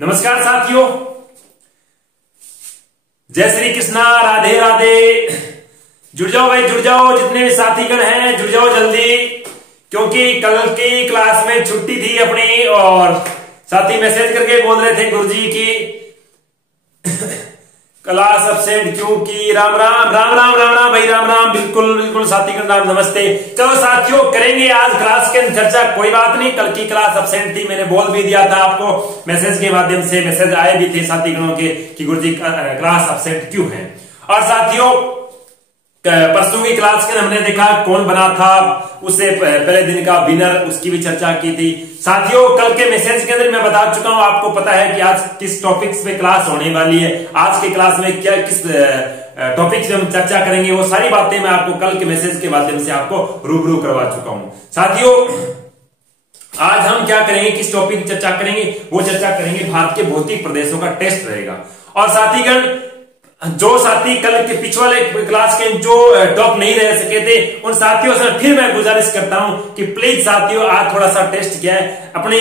नमस्कार साथियों, जय श्री कृष्णा, राधे राधे। जुड़ जाओ भाई, जुड़ जाओ, जितने भी साथीगण हैं जुड़ जाओ जल्दी, क्योंकि कल की क्लास में छुट्टी थी अपनी और साथी मैसेज करके बोल रहे थे गुरुजी की क्लास अब्सेंट क्यों की। राम राम राम राम राम राम भाई, राम राम। बिल्कुल बिल्कुल साथीगण, राम नमस्ते। चलो साथियों, करेंगे आज क्लास के चर्चा। कोई बात नहीं, कल की क्लास अब्सेंट थी, मैंने बोल भी दिया था आपको मैसेज के माध्यम से। मैसेज आए भी थे साथीगणों के कि गुरुजी क्लास अब्सेंट क्यों है। और साथियों, परसों की क्लास के हमने देखा कौन बना था, उससे पहले दिन का विनर, उसकी भी चर्चा की थी। साथियों, कल के मैसेज के अंदर मैं बता चुका हूं, आपको पता है कि आज किस टॉपिक्स पे क्लास होने वाली है। आज की क्लास में क्या किस टॉपिक से हम चर्चा करेंगे, वो सारी बातें मैं आपको कल के मैसेज के माध्यम से आपको रूबरू करवा चुका हूं। साथियों, आज हम क्या करेंगे, किस टॉपिक की चर्चा करेंगे, वो चर्चा करेंगे भारत के भौतिक प्रदेशों का टेस्ट रहेगा। और साथीगण, जो साथी कल के पिछले वाले क्लास के जो टॉप नहीं रह सके थे, उन साथियों से फिर मैं गुजारिश करता हूं कि प्लीज साथियों, आज थोड़ा सा टेस्ट क्या है अपने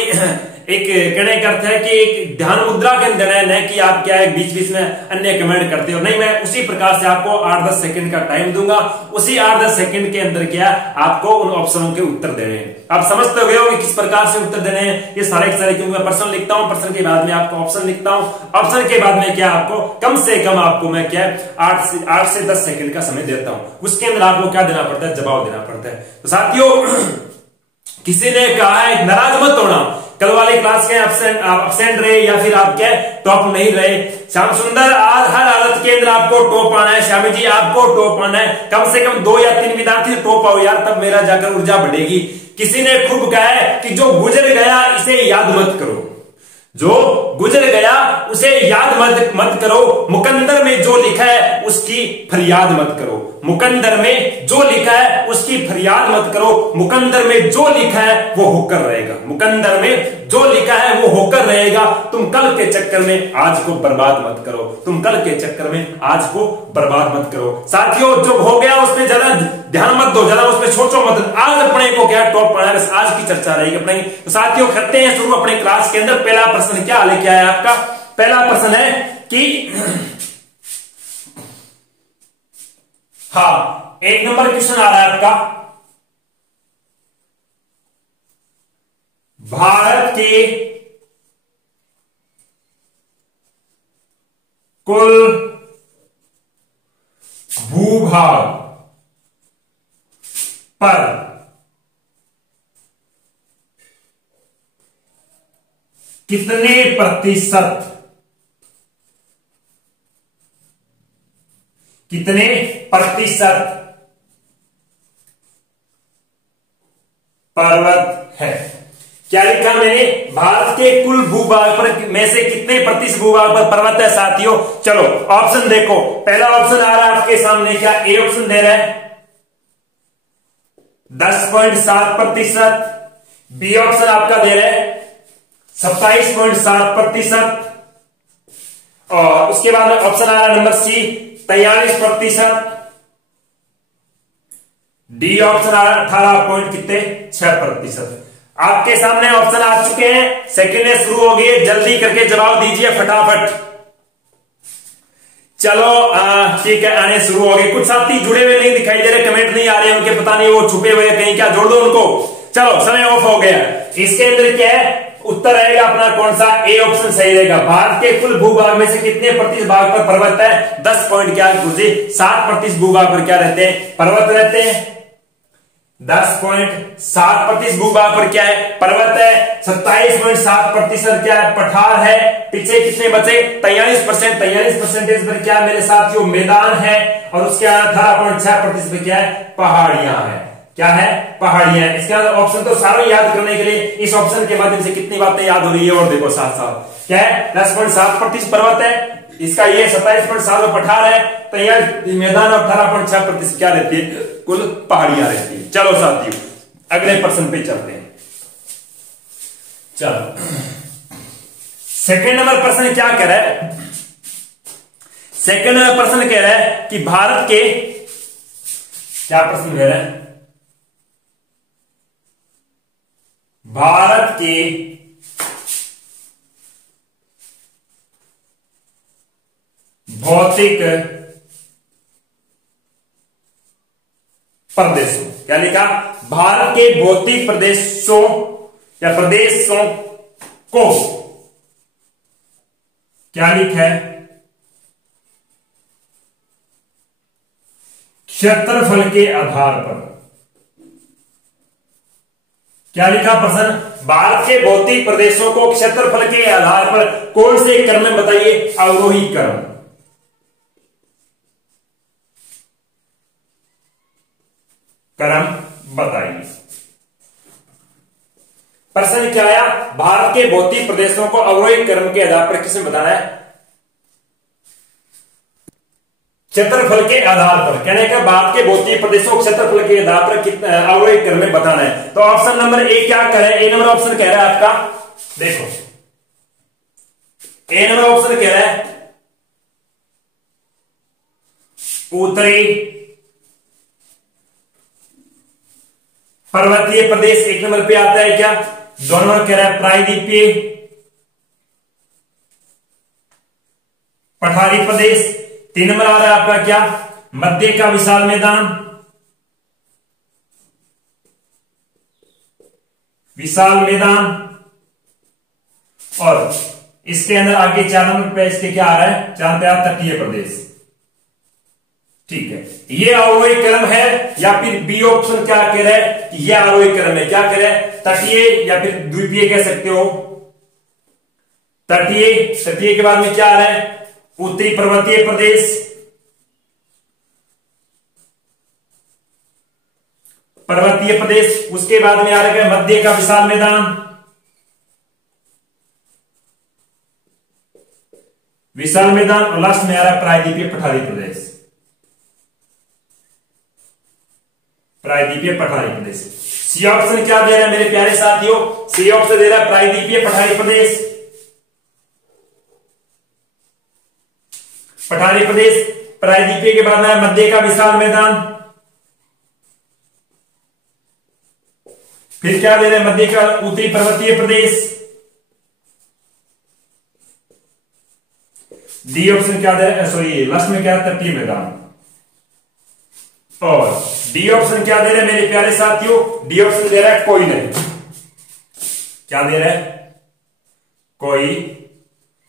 एक कहने का अर्थ है कि एक ध्यान मुद्रा के अंदर है, न कि आप क्या है बीच बीच में अन्य कमेंट करते हो। नहीं, मैं उसी प्रकार से आपको 8-10 सेकंड का टाइम दूंगा। उसी 8-10 सेकंड के अंदर क्या आपको उन ऑप्शनों के उत्तर देने हैं। आप समझ तो गए हो कि किस प्रकार से उत्तर देने हैं। ये सारे के सारे, क्योंकि मैं प्रश्न लिखता हूं, प्रश्न के बाद में आपको ऑप्शन लिखता हूं, ऑप्शन के बाद में क्या आपको कम से कम आपको मैं क्या 8 से 10 सेकंड का समय देता हूं। उसके अंदर आपको क्या देना पड़ता है, जवाब देना पड़ता है। तो साथियों, किसी ने कहा है नाराज मत होना, कल वाली क्लास के अब्सेंट रहे या फिर आप क्या टॉप नहीं रहे। श्याम सुंदर, आज हर हालत के अंदर आपको टॉप आना है। श्यामी जी, आपको टॉप आना है। कम से कम 2 या 3 विद्यार्थी टॉप आओ यार, तब मेरा जाकर ऊर्जा बढ़ेगी। किसी ने खूब कहा है कि जो गुजर गया इसे याद मत करो, जो गुजर गया उसे याद मत करो, मुकंदर में जो लिखा है उसकी फरियाद मत करो। मुकंदर में जो लिखा है उसकी फरियाद मत करो, मुकंदर में जो लिखा है वो होकर रहेगा। मुकंदर में जो लिखा है वो होकर रहेगा। तुम कल के चक्कर में आज को बर्बाद मत करो, तुम कल के चक्कर में आज को बर्बाद मत करो। साथियों, जो हो गया उसमें ज्यादा ध्यान मत दो, ज्यादा उसमें सोचो मत। आज अपने को क्या टॉप पढ़ना है, आज की चर्चा रहेगी अपने। तो साथियों, करते हैं शुरू अपने क्लास के अंदर। पहला प्रश्न क्या लेके आया आपका? पहला प्रश्न है कि हाँ, 1 नंबर क्वेश्चन आ रहा है आपका, भारत के कुल भूभाग पर कितने प्रतिशत पर्वत है? क्या लिखा मैंने? भारत के कुल भूभाग पर में से कितने प्रतिशत भूभाग पर पर्वत है। साथियों चलो ऑप्शन देखो। पहला ऑप्शन आ रहा है आपके सामने, क्या ए ऑप्शन दे रहा है 10.7%, बी ऑप्शन आपका दे रहा है 27.7%, और उसके बाद ऑप्शन आ रहा है नंबर सी 43%, डी ऑप्शन आ रहा है 18.6%। आपके सामने ऑप्शन आ चुके हैं, सेकंड में शुरू हो गई, जल्दी करके जवाब दीजिए फटाफट। चलो ठीक है, आने शुरू हो गए। कुछ साथी जुड़े हुए नहीं दिखाई दे रहे, कमेंट नहीं आ रहे उनके, पता नहीं वो छुपे हुए कहीं, क्या जोड़ दो उनको। चलो समय ऑफ हो गया। इसके अंदर क्या है उत्तर रहेगा अपना, कौन सा? ए ऑप्शन सही रहेगा। भारत के कुल भूभाग में से कितने प्रतिशत भाग पर पर्वत है? 10 पॉइंट क्या 7% भूभाग पर क्या रहते हैं? पर्वत रहते हैं। 10.7% भूभाग पर क्या है? पर्वत है। 27.7% क्या है? पठार है। पीछे कितने बचे? 43%। 43% पर क्या मेरे साथियों? मैदान है। और उसके 18.6% पर क्या है? पहाड़ियां हैं। क्या है? पहाड़ियां। इसके अंदर ऑप्शन तो सारे याद करने के लिए इस ऑप्शन के माध्यम से कितनी बातें याद हो रही है, और देखो साथ साथ क्या है? 10.7% पर्वत है, इसका ये 27.7 पठार है, तैयार मैदान, और 18.6% क्या रहती है? कुल पहाड़ियां रहती है। चलो साथियों, अगले प्रश्न पे चलते हैं। चलो सेकंड नंबर प्रश्न क्या कह रहा है? सेकंड नंबर प्रश्न कह रहा है कि भारत के, क्या प्रश्न कह रहा है? भारत के भौतिक प्रदेशों, क्या लिखा? भारत के भौतिक प्रदेशों या प्रदेशों को क्या लिखा है? क्षेत्रफल के आधार पर। क्या लिखा प्रश्न? भारत के भौतिक प्रदेशों को क्षेत्रफल के आधार पर कौन से क्रम में बताइए? अवरोही क्रम। क्रम बताइए। प्रश्न क्या आया? भारत के भौतिक प्रदेशों को अवरोही क्रम के आधार पर किसमें बताना है? क्षेत्रफल के आधार पर। कहने का भारत के भौतिक प्रदेशों को क्षेत्रफल के आधार पर कितना अवरोही क्रम में बताना है। तो ऑप्शन नंबर ए क्या कह रहा है? ए नंबर ऑप्शन कह रहा है आपका, देखो ए नंबर ऑप्शन कह रहा है उत्तरी पर्वतीय प्रदेश एक नंबर पे आता है क्या? दो नंबर कह रहा है प्रायद्वीपीय पठारी प्रदेश। तीन नंबर आ रहा है आपका क्या? मध्य का विशाल मैदान, विशाल मैदान। और इसके अंदर आगे चार नंबर पे इसके क्या आ रहा है? चार पे तटीय प्रदेश। ठीक है, ये अवरोही क्रम है या फिर बी ऑप्शन क्या कह रहा है कि यह अवरोही क्रम है? क्या कह रहा है? तटीय या फिर द्वीपीय कह सकते हो। तटीय, तटीय के बाद में क्या आ रहा है? उत्तरी पर्वतीय प्रदेश, पर्वतीय प्रदेश। उसके बाद में आ रहा है मध्य का विशाल मैदान, विशाल मैदान। और लास्ट में आ रहा है प्रायद्वीपीय पठारी प्रदेश, प्रायद्वीपीय पठारी प्रदेश। सी ऑप्शन क्या दे रहा है मेरे प्यारे साथियों? सी ऑप्शन दे रहा है प्रायद्वीपीय पठारी प्रदेश। पठारी प्रदेश, प्रायद्वीपीय के बाद में मध्य का विशाल मैदान, फिर क्या दे रहे हैं? मध्य का उत्तरी पर्वतीय प्रदेश। डी ऑप्शन क्या दे रहा है? सॉरी, लास्ट में क्या है? तटीय मैदान। और डी ऑप्शन क्या दे रहे हैं मेरे प्यारे साथियों? डी ऑप्शन दे रहा है कोई नहीं। क्या दे रहा है? कोई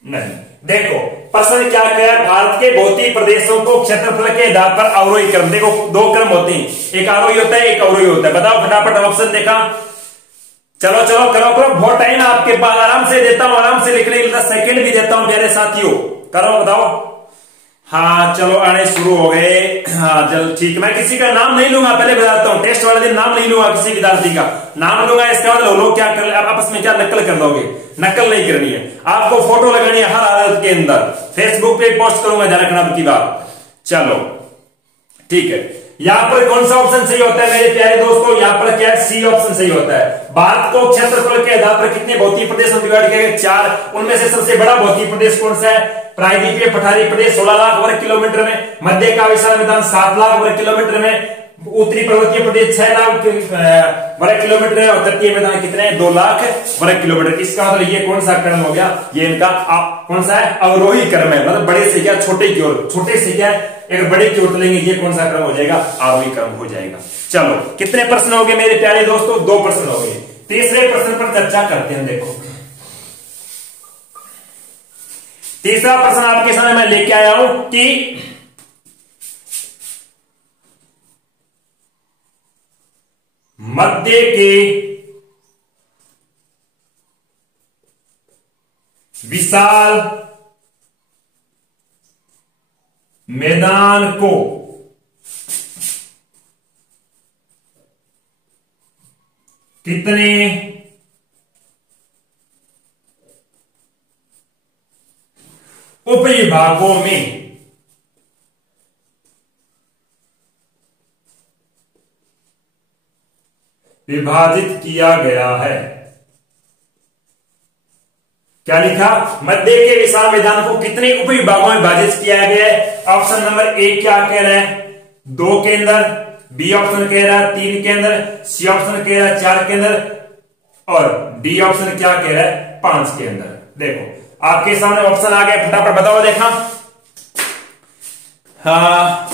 नहीं। देखो प्रश्न क्या कह? भारत के भौतिक प्रदेशों को क्षेत्रफल के आधार पर अवरोही क्रम। देखो दो क्रम होते हैं, एक आरोही होता है, एक अवरोही होता है। बताओ फटाफट ऑप्शन देखा। चलो चलो करो करो, बहुत टाइम आपके पास, आराम से देता हूं, आराम से लिखने के लिए 10 सेकेंड भी देता हूं प्यारे साथियों। करो बताओ। हाँ चलो आने शुरू हो गए। हाँ चलो ठीक, मैं किसी का नाम नहीं लूंगा, पहले बताता हूँ। टेस्ट वाले दिन नाम नहीं लूंगा, किसी विद्यार्थी का नाम लूंगा। इसका मतलब लोग क्या कर, आपस में क्या नकल कर दोगे? नकल नहीं करनी है आपको, फोटो लगानी है हर हालत के अंदर। फेसबुक पे पोस्ट करूंगा, ध्यान रखना की बात। चलो ठीक है, यहां पर कौन सा ऑप्शन सही होता है मेरे प्यारे दोस्तों? यहां पर क्या है? सी ऑप्शन सही होता है। भारत को क्षेत्रफल के आधार पर कितने भौतिक प्रदेश में डिवाइड किया गया? 4। उनमें से सबसे बड़ा भौतिक प्रदेश कौन सा है? प्रायद्वीपीय पठारी प्रदेश 16 लाख वर्ग किलोमीटर में, मध्य का विशाल मैदान 7 लाख वर्ग किलोमीटर में, उत्तरी पर्वतीय प्रदेश 6 लाख वर्ग किलोमीटर है, और तटीय मैदान कितने? 2 लाख वर्ग किलोमीटर। इसका मतलब ये कौन सा क्रम हो गया? ये इनका कौन सा है? अवरोही क्रम है। मतलब बड़े से क्या छोटे की ओर, छोटे से क्या अगर बड़े की ओर चलेंगे, ये कौन सा क्रम हो जाएगा? आरोही क्रम हो जाएगा। चलो कितने प्रश्न हो गए मेरे प्यारे दोस्तों? 2 प्रश्न हो गए। तीसरे प्रश्न पर चर्चा करते हैं। देखो तीसरा प्रश्न आपके सामने मैं लेके आया हूं कि मध्य के विशाल मैदान को कितने उपविभागों में विभाजित किया गया है? क्या लिखा? मध्य के विशाल मैदान को कितने उपविभागों में विभाजित किया गया है? ऑप्शन नंबर ए क्या कह रहा है? 2 के अंदर, बी ऑप्शन कह रहा है 3 के अंदर, सी ऑप्शन कह रहा है 4 के अंदर, और डी ऑप्शन क्या कह रहा है? 5 के अंदर। देखो आपके सामने ऑप्शन आ गया, फटाफट बताओ। देखा हाँ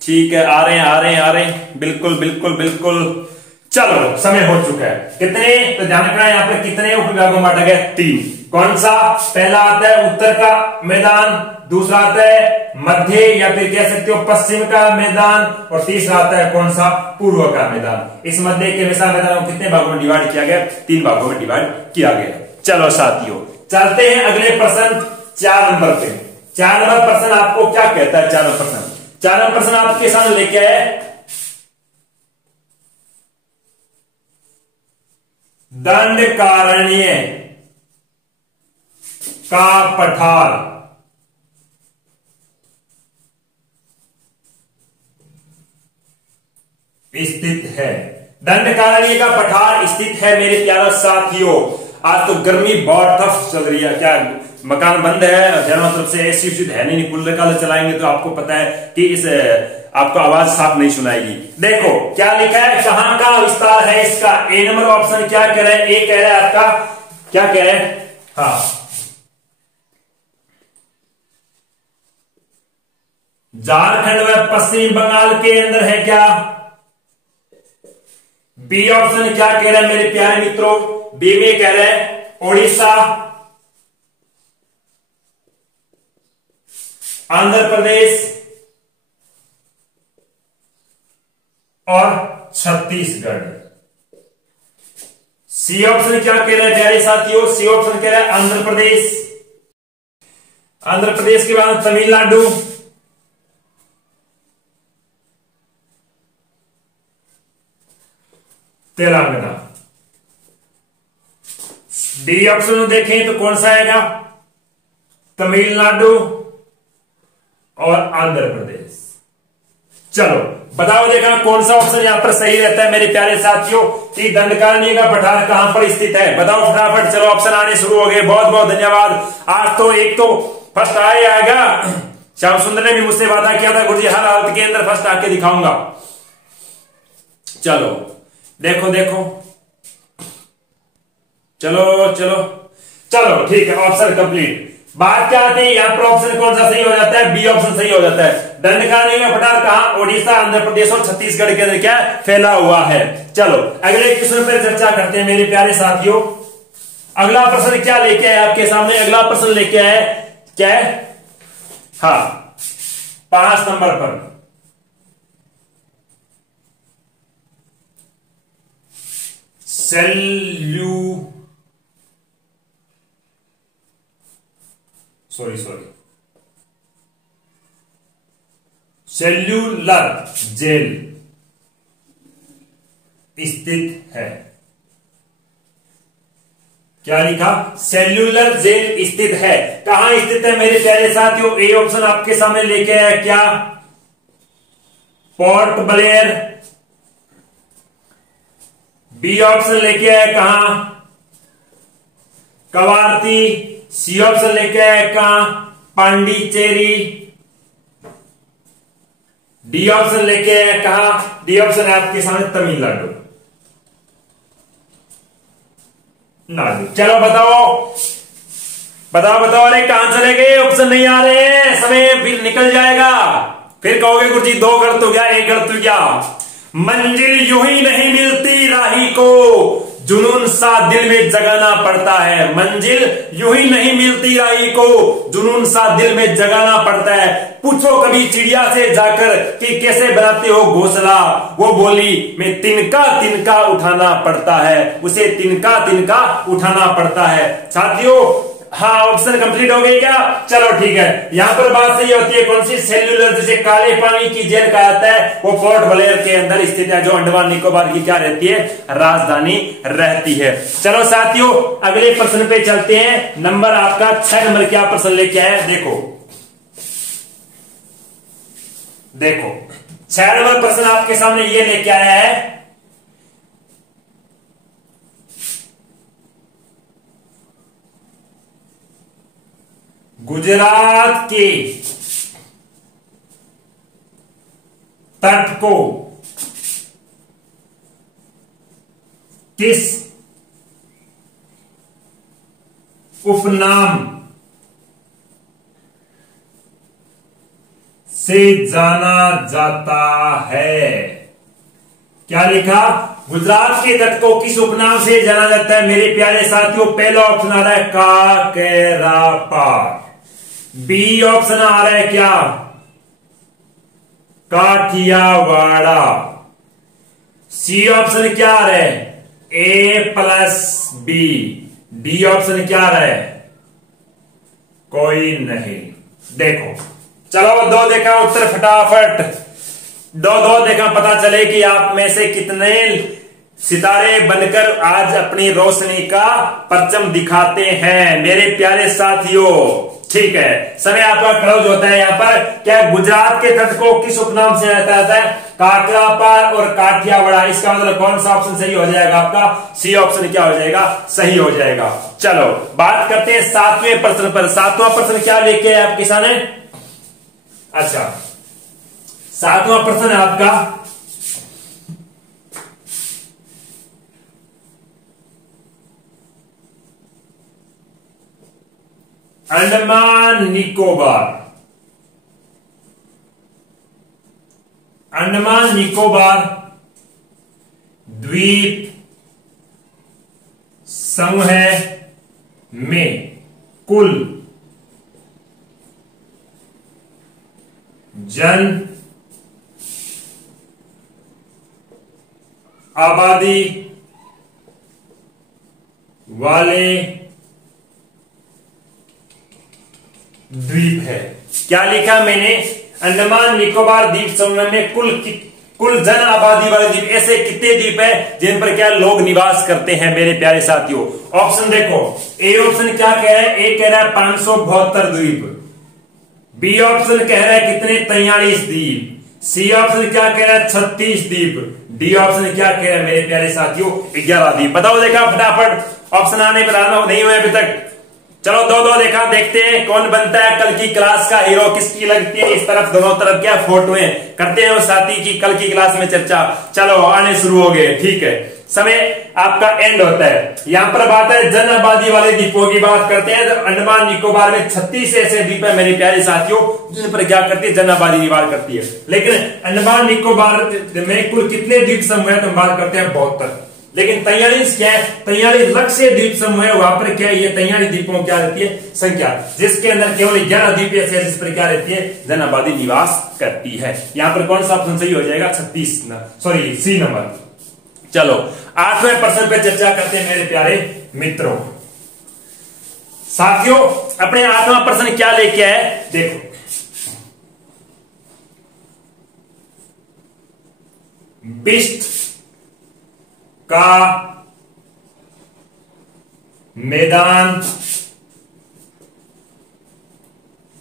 ठीक है, आ रहे हैं आ रहे हैं आ रहे हैं, बिल्कुल बिल्कुल बिल्कुल। चलो समय हो चुका है। कितने, तो ध्यान रखना यहाँ पर कितने उपविभागों में बांटा गया, 3। कौन सा, पहला आता है उत्तर का मैदान, दूसरा आता है मध्य या फिर कह सकते हो पश्चिम का मैदान, और तीसरा आता है कौन सा, पूर्व का मैदान। इस मध्य के विशाल मैदान को कितने भागों में डिवाइड किया गया, 3 भागों में डिवाइड किया गया। चलो साथियों चलते हैं अगले प्रश्न 4 नंबर पे। 4 नंबर प्रश्न आपको क्या कहता है, 4 नंबर प्रश्न, 4 नंबर प्रश्न आपके सामने लेके आए, दंडकारण्य का पठार स्थित है। दंडकारण्य का पठार स्थित है मेरे प्यारे साथियों। आज तो गर्मी बहुत टफ चल रही है, क्या मकान बंद है, चारों तरफ से एसी है नहीं, कूलर का चलाएंगे तो आपको पता है कि इस आपको आवाज साफ नहीं सुनाएगी। देखो क्या लिखा है, कहां का विस्तार है इसका, ए नंबर ऑप्शन क्या कह रहा है, ए कह रहा है आपका, क्या कह रहा है, हाँ झारखंड व पश्चिम बंगाल के अंदर है क्या। बी ऑप्शन क्या कह रहा है मेरे प्यारे मित्रों, बी में कह रहा है ओडिशा, आंध्र प्रदेश और छत्तीसगढ़। सी ऑप्शन क्या कह रहा है प्यारे साथियों, सी ऑप्शन कह रहा है आंध्र प्रदेश, आंध्र प्रदेश के बाद तमिलनाडु, तेलंगाना। डी ऑप्शन देखें तो कौन सा आएगा, तमिलनाडु और आंध्र प्रदेश। चलो बताओ देखा कौन सा ऑप्शन यहां पर सही रहता है मेरे प्यारे साथियों, कि दंडकारण्य का पठार कहां पर स्थित है, बताओ फटाफट। चलो ऑप्शन आने शुरू हो गए, बहुत बहुत धन्यवाद। आज तो एक तो फर्स्ट आएगा, श्याम सुंदर ने भी मुझसे वादा किया था गुरुजी हर हालत के अंदर फर्स्ट आके दिखाऊंगा। चलो देखो देखो, चलो चलो चलो ठीक है, ऑप्शन कंप्लीट। बात क्या आती है यहाँ पर, ऑप्शन कौन सा सही हो जाता है, बी ऑप्शन सही हो जाता है। दंडकारण्य का पठार कहां, ओडिशा, आंध्र प्रदेश और छत्तीसगढ़ के अंदर क्या फैला हुआ है। चलो अगले क्वेश्चन पर चर्चा करते हैं मेरे प्यारे साथियों। अगला प्रश्न क्या लेके आए आपके सामने, अगला प्रश्न लेके आए क्या है, हाँ 5 नंबर पर सेल्यूलर जेल स्थित है। क्या लिखा, सेल्यूलर जेल स्थित है, कहां स्थित है मेरे प्यारे साथियों। ए ऑप्शन आपके सामने लेके आया क्या, पोर्ट ब्लेयर। बी ऑप्शन लेके आया कहां, कवारती। सी ऑप्शन लेके आया कहां, पांडिचेरी। डी ऑप्शन लेके आया कहां, डी ऑप्शन है आपके सामने तमिलनाडु। चलो बताओ बताओ बताओ, अरे कहां चले गए, ऑप्शन नहीं आ रहे हैं, समय फिर निकल जाएगा, फिर कहोगे गुरुजी 2 गलत हो गया 1 गलत हो गया। मंजिल यूं ही नहीं मिलती राही को, जुनून सा दिल में जगाना पड़ता है। मंजिल यूं ही नहीं मिलती राही को, जुनून सा दिल में जगाना पड़ता है। पूछो कभी चिड़िया से जाकर कि कैसे बनाते हो घोंसला, वो बोली मैं तिनका तिनका उठाना पड़ता है, उसे तिनका तिनका उठाना पड़ता है। साथियों हाँ ऑप्शन कंप्लीट हो गई क्या, चलो ठीक है। यहां पर बात सही होती है कौन सी, सेल्यूलर, जिसे काले पानी की जेल कहा जाता है, वो पोर्ट ब्लेयर के अंदर स्थित है, जो अंडमान निकोबार की क्या रहती है, राजधानी रहती है। चलो साथियों अगले प्रश्न पे चलते हैं। नंबर आपका 6 नंबर क्या प्रश्न लेके आया, देखो देखो 6 नंबर प्रश्न आपके सामने ये लेके आया है, गुजरात के तट को किस उपनाम से जाना जाता है। क्या लिखा? गुजरात के तट को किस उपनाम से जाना जाता है मेरे प्यारे साथियों? पहला ऑप्शन आ रहा है काकेरापार। बी ऑप्शन आ रहा है क्या? काठियावाड़ा। सी ऑप्शन क्या आ रहा है? A+B। डी ऑप्शन क्या आ रहा है? कोई नहीं। देखो, चलो दो देखा उत्तर फटाफट, दो देखा, पता चले कि आप में से कितने सितारे बनकर आज अपनी रोशनी का परचम दिखाते हैं मेरे प्यारे साथियों। ठीक है, समय आपका क्लोज होता है यहाँ पर। क्या गुजरात के तट को किस उपनाम से जाना जाता है? काकरापार और काठियावाड़ा। इसका मतलब कौन सा ऑप्शन सही हो जाएगा आपका? सी ऑप्शन क्या हो जाएगा? सही हो जाएगा। चलो बात करते हैं 7वें प्रश्न पर। 7वां प्रश्न क्या लेके आए आपके सामने? अच्छा, 7वां प्रश्न है आपका, अंडमान निकोबार। अंडमान निकोबार द्वीप समूह में कुल जन आबादी वाले द्वीप है। क्या लिखा मैंने? अंडमान निकोबार द्वीप समूह में कुल जन आबादी वाले द्वीप, ऐसे कितने द्वीप है जिन पर क्या लोग निवास करते हैं मेरे प्यारे साथियों? ऑप्शन देखो, ए ऑप्शन क्या कह रहा है? ए कह रहा है 572 द्वीप। बी ऑप्शन कह रहा है कितने? 43 द्वीप। सी ऑप्शन क्या कह रहा है? 36 द्वीप। डी ऑप्शन क्या कह रहा है मेरे प्यारे साथियों? 11 द्वीप। बताओ देखा फटाफट, ऑप्शन आने पर आना नहीं हुआ अभी तक। चलो दो देखा, देखते हैं कौन बनता है कल की क्लास का हीरो, किसकी लगती है इस तरफ दोनों तरफ क्या फोटोएं। करते हैं उस साथी की कल की क्लास में चर्चा। चलो आने शुरू हो गए। ठीक है, समय आपका एंड होता है। यहां पर बात है जन आबादी वाले द्वीपों की बात करते हैं। अंडमान निकोबार में 36 ऐसे द्वीप है मेरे प्यारे साथियों जिन पर क्या करती है? जन आबादी निवास करती है। लेकिन अंडमान निकोबार में कुल कितने द्वीप समूह है? तो हम बात करते हैं 72। लेकिन 43 क्या है? 43 लाख से द्वीप समूह है। वहां पर क्या है? ये 43 द्वीपों क्या रहती है? संख्या, जिसके अंदर केवल 11 द्वीप ऐसे है जिस पर क्या रहती है? जन आबादी निवास करती है। यहां पर कौन सा ऑप्शन सही हो जाएगा? 36, सॉरी सी नंबर। चलो 8वें प्रश्न पे चर्चा करते हैं मेरे प्यारे मित्रों। साथियों अपने 8वां प्रश्न क्या लेके आए? देखो, बिस्ट का मैदान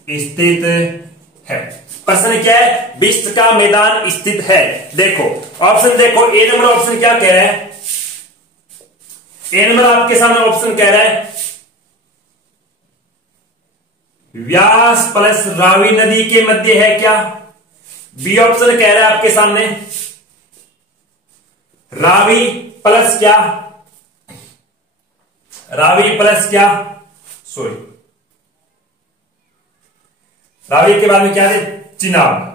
स्थित है। प्रश्न क्या है? बिस्ट का मैदान स्थित है। देखो ऑप्शन देखो, ए नंबर ऑप्शन क्या कह रहा है? ए नंबर आपके सामने ऑप्शन कह रहा है व्यास प्लस रावी नदी के मध्य है क्या? बी ऑप्शन कह रहा है आपके सामने रावी प्लस क्या? रावी प्लस क्या? सॉरी, रावी के बाद में क्या है? चिनाब।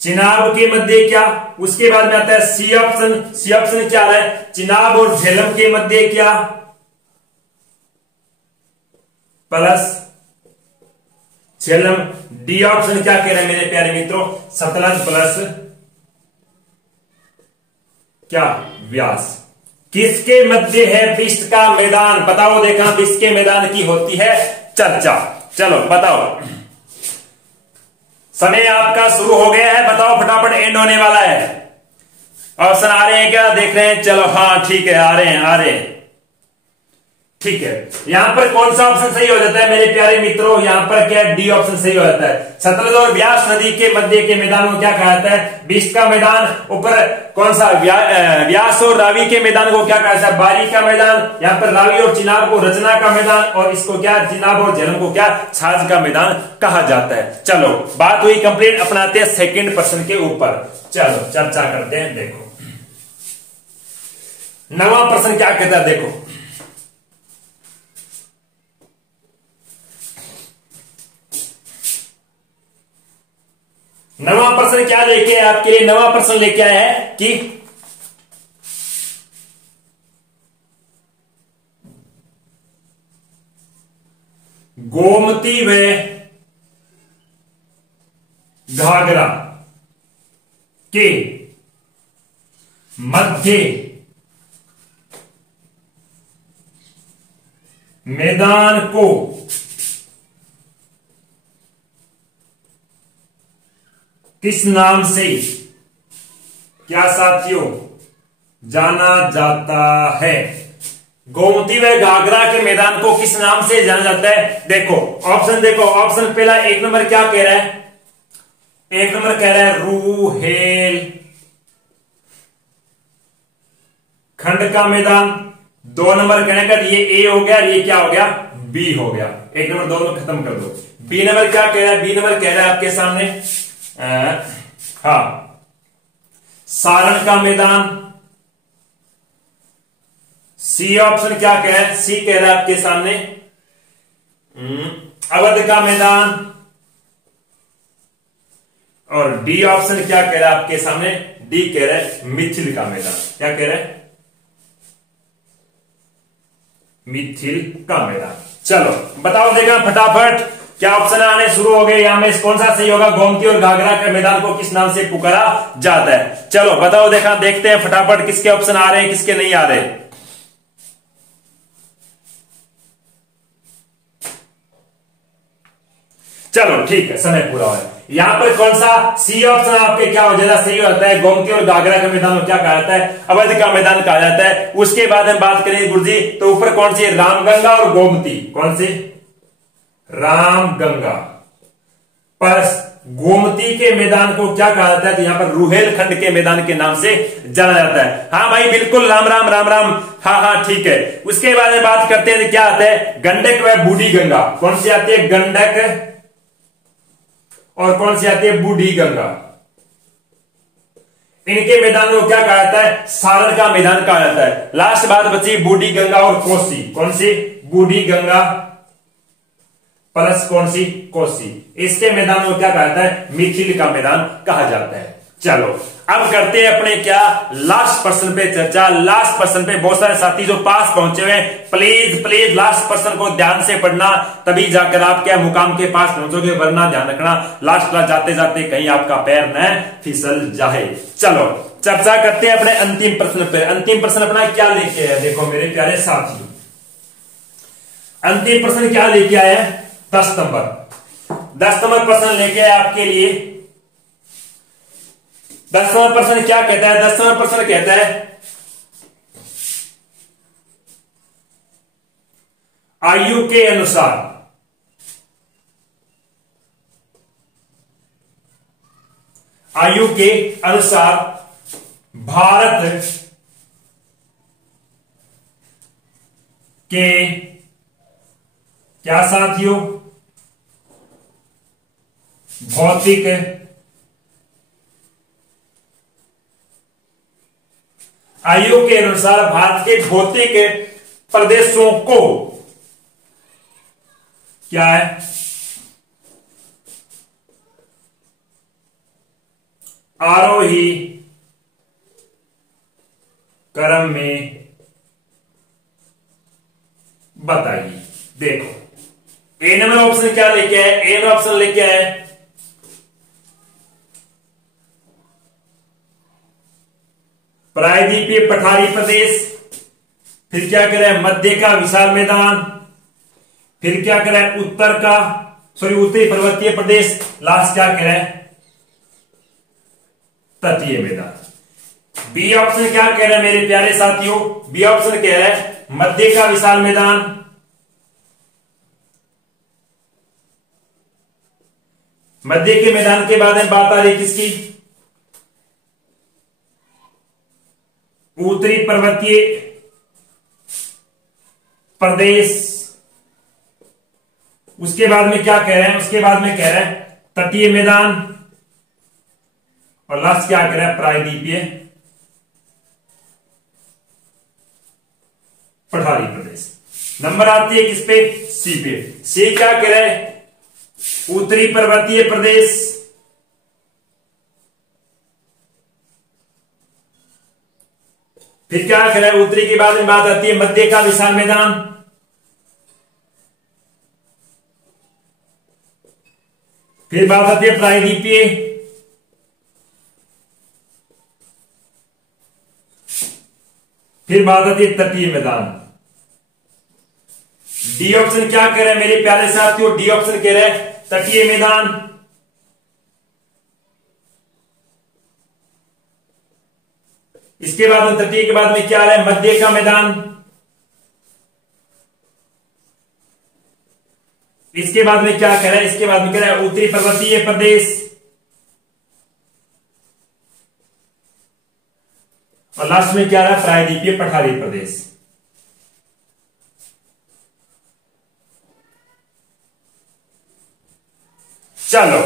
चिनाब के मध्य क्या? उसके बाद में आता है सी ऑप्शन। सी ऑप्शन क्या आ रहा है? चिनाब और झेलम के मध्य क्या? प्लस झेलम। डी ऑप्शन क्या कह रहे हैं मेरे प्यारे मित्रों? सतलज प्लस क्या? व्यास। किसके मध्य है बिस्ट का मैदान? बताओ देखा, बिस्ट के मैदान की होती है चर्चा। चलो बताओ, समय आपका शुरू हो गया है। बताओ फटाफट, एंड होने वाला है। ऑप्शन आ रहे हैं क्या? देख रहे हैं? चलो हाँ ठीक है, आ रहे हैं। ठीक है, यहां पर कौन सा ऑप्शन सही हो जाता है मेरे प्यारे मित्रों? यहां पर क्या? डी ऑप्शन सही हो जाता है। सतलज और व्यास नदी के मध्य के मैदान को क्या कहा जाता है? बिस्ट का मैदान। ऊपर कौन सा? व्यास और रावी के मैदान को क्या कहा जाता है? बारी का मैदान। यहां पर रावी और चिनाब को रचना का मैदान, और इसको क्या? चिनाब और झेलम को क्या? छाछ का मैदान कहा जाता है। चलो बात हुई कंप्लीट, अपनाते हैं सेकेंड प्रश्न के ऊपर। चलो चर्चा करते हैं। देखो 9वां प्रश्न क्या कहता है? देखो, प्रश्न क्या लेके आया आपके लिए? नवा प्रश्न लेके आया है कि गोमती व घाघरा के मध्य मैदान को किस नाम से, क्या साथियों, जाना जाता है? गोमती व घाघरा के मैदान को किस नाम से जाना जाता है? देखो ऑप्शन, देखो ऑप्शन पहला, एक नंबर क्या कह रहा है? एक नंबर कह रहा है रूहेल खंड का मैदान। दो नंबर कहने का ये ए हो गया, ये क्या हो गया? बी हो गया। एक नंबर दोनों खत्म कर दो। बी नंबर क्या कह रहा है? बी नंबर कह रहा है आपके सामने हाँ, सारण का मैदान। सी ऑप्शन क्या कह रहा है? सी कह रहा है आपके सामने अवध का मैदान। और डी ऑप्शन क्या कह रहा है आपके सामने? डी कह रहा है मिथिल का मैदान। क्या कह रहा है? मिथिल का मैदान। चलो बताओ, देखा फटाफट क्या ऑप्शन आने शुरू हो गए यहां में, कौन सा सही होगा? गोमती और घाघरा के मैदान को किस नाम से पुकारा जाता है? चलो बताओ, देखा, देखते हैं फटाफट किसके ऑप्शन आ रहे हैं, किसके नहीं आ रहे। चलो ठीक है, समय पूरा है। यहां पर कौन सा सी ऑप्शन आपके क्या हो जाता है? सही होता है। गोमती और घाघरा के मैदान को क्या कहा जाता है? अवध का मैदान कहा जाता है। उसके बाद हम बात करेंगे गुरुजी, तो ऊपर कौन सी? रामगंगा और गोमती। कौन सी? रामगंगा। पर गोमती के मैदान को क्या कहा जाता है? तो यहां पर रुहेलखंड के मैदान के नाम से जाना जाता है। हाँ भाई बिल्कुल, राम राम राम राम। हाँ हाँ ठीक है। उसके बाद में बात करते हैं क्या आता है? गंडक व बूढ़ी गंगा। कौन सी आती है? गंडक और कौन सी आती है? बूढ़ी गंगा। इनके मैदान को क्या कहा जाता है? सारण का मैदान कहा जाता है। लास्ट बात बची बूढ़ी गंगा और कोसी। कौन सी? बूढ़ी गंगा प्लस कौन सी? कोसी। इसके मैदान को क्या कहा जाता है? मिथिल का मैदान कहा जाता है। चलो अब करते हैं अपने क्या लास्ट प्रश्न पे चर्चा। लास्ट प्रश्न पे बहुत सारे साथी जो पास पहुंचे हुए, प्लीज प्लीज लास्ट प्रश्न को ध्यान से पढ़ना, तभी जाकर आप क्या मुकाम के पास पहुंचोगे, वरना ध्यान रखना लास्ट क्लास जाते जाते कहीं आपका पैर न फिसल जाए। चलो चर्चा करते हैं अपने अंतिम प्रश्न पे। अंतिम प्रश्न अपना क्या लेके आया? देखो मेरे प्यारे साथियों, अंतिम प्रश्न क्या लेके आया है? 10 नंबर। 10 नंबर प्रश्न लेके आया आपके लिए। 10 नंबर प्रश्न क्या कहता है? 10 नंबर प्रश्न कहता है आयु के अनुसार भारत के क्या साथियों भौतिक आयु के अनुसार भारत के भौतिक प्रदेशों को क्या है? आरोही क्रम में बताइए। देखो ए नंबर ऑप्शन क्या लेके आए? ए नंबर ऑप्शन लेके आए प्रायद्वीपीय पठारी प्रदेश, फिर क्या कह रहा है? मध्य का विशाल मैदान, फिर क्या कह रहा है? उत्तरी पर्वतीय प्रदेश, लास्ट क्या कह रहा है? तटीय मैदान। बी ऑप्शन क्या कह रहा है मेरे प्यारे साथियों? बी ऑप्शन कह रहा है मध्य का विशाल मैदान, मध्य के मैदान के बाद में बात आ रही किसकी? उत्तरी पर्वतीय प्रदेश। उसके बाद में क्या कह रहे हैं? उसके बाद में कह रहे हैं तटीय मैदान, और लास्ट क्या कह रहा है? प्रायद्वीपीय पठारी प्रदेश। नंबर आती है किस पे? सी पे। सी क्या कह रहा है? उत्तरी पर्वतीय प्रदेश, फिर क्या करें, उत्तरी के बाद में बात आती है मध्य का विशाल मैदान। फिर बात आती है प्रायद्वीपीय। फिर बात आती है तटीय मैदान। डी ऑप्शन क्या कह रहे हैं मेरे प्यारे साथियों, डी ऑप्शन कह रहे हैं तटीय मैदान। इसके बाद में तटीय के बाद में क्या आ रहा है, मध्य का मैदान। इसके बाद में क्या कह रहा है, इसके बाद में कह रहा है उत्तरी पर्वतीय प्रदेश। और लास्ट में क्या रहा है, प्रायद्वीपीय पठारी प्रदेश। चलो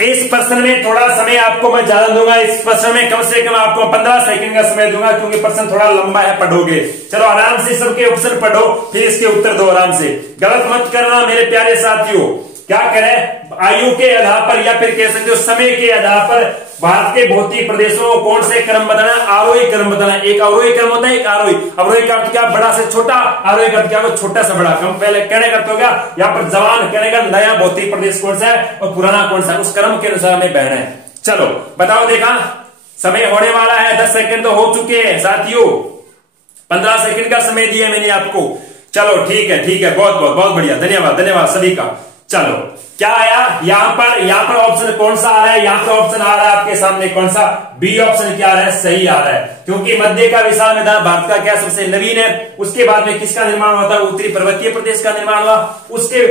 इस प्रश्न में थोड़ा समय आपको मैं ज्यादा दूंगा, इस प्रश्न में कम से कम आपको 15 सेकंड का समय दूंगा, क्योंकि प्रश्न थोड़ा लंबा है, पढ़ोगे। चलो आराम से सबके ऑप्शन पढ़ो, फिर इसके उत्तर दो आराम से, गलत मत करना मेरे प्यारे साथियों। क्या करें, आयु के आधार पर या फिर कह सकते हो समय के आधार पर भारत के भौतिक प्रदेशों को कौन से क्रम बताना, आरोही क्रम बताना। एक अवरोही क्रम होता है, एक आरोही। अवरोही का अर्थ क्या, बड़ा से छोटा, आरोही का अर्थ क्या, छोटा से बड़ा। क्रम पहले कहने का तो क्या, यहाँ पर जवान कहने का नया भौतिक प्रदेश कौन सा है और पुराना कौन सा है, उस क्रम के अनुसार हमें बहना है। चलो बताओ, देखा समय होने वाला है, 10 सेकंड तो हो चुके हैं साथियों, 15 सेकंड का समय दिया मैंने आपको। चलो ठीक है, ठीक है, बहुत बहुत बहुत बढ़िया, धन्यवाद धन्यवाद सभी का। चलो क्या आया यहां पर ऑप्शन कौन सा आ रहा है, यहां पर ऑप्शन आ रहा है आपके सामने कौन सा, बी ऑप्शन क्या आ रहा है, सही आ रहा है। क्योंकि मध्य का विशाल मैदान भारत का क्या सबसे नवीन है। उसके बाद में किसका निर्माण हुआ था, उत्तरी पर्वतीय प्रदेश का निर्माण हुआ। उसके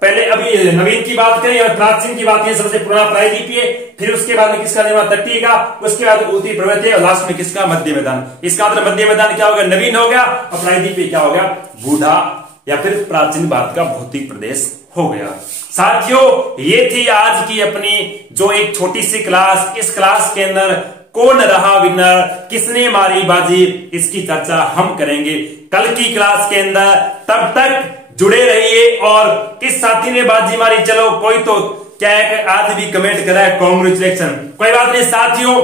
पहले अभी नवीन की बात करें और प्राचीन की बात करें, सबसे पुराना प्रायद्वीपीय, फिर उसके बाद में किसका निर्माण, तटीय का, उसके बाद उत्तरी पर्वतीय और लास्ट में किसका, मध्य मैदान। इसका मतलब मध्य मैदान क्या हो गया, नवीन हो गया, और प्रायद्वीपीय क्या हो गया, बूढ़ा या फिर प्राचीन भारत का भौतिक प्रदेश हो गया। साथियों ये थी आज की अपनी जो एक छोटी सी क्लास। इस क्लास के अंदर कौन रहा विनर, किसने मारी बाजी, इसकी चर्चा हम करेंगे कल की क्लास के अंदर। तब तक जुड़े रहिए। और किस साथी ने बाजी मारी, चलो कोई तो क्या है आज भी कमेंट करा है कॉन्ग्रेचुलेशन, कोई बात नहीं साथियों,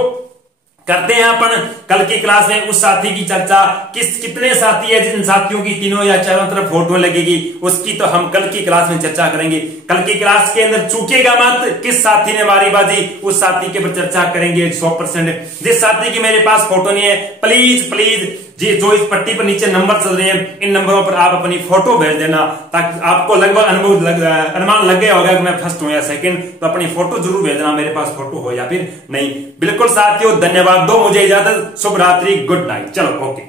करते हैं अपन कल की क्लास में उस साथी की चर्चा। कितने साथी है, जिन साथियों की तीनों या चारों तरफ फोटो लगेगी, उसकी तो हम कल की क्लास में चर्चा करेंगे। कल की क्लास के अंदर चूकेगा मत, किस साथी ने मारी बाजी, उस साथी के ऊपर चर्चा करेंगे 100%। जिस साथी की मेरे पास फोटो नहीं है, प्लीज प्लीज जी जो इस पट्टी पर नीचे नंबर चल रहे हैं, इन नंबरों पर आप अपनी फोटो भेज देना, ताकि आपको लगभग अनुमान लग गया होगा कि मैं फर्स्ट हूं या सेकंड। तो अपनी फोटो जरूर भेजना, मेरे पास फोटो हो या फिर नहीं। बिल्कुल साथियों, धन्यवाद, दो मुझे इजाजत, शुभ रात्रि, गुड नाइट। चलो ओके।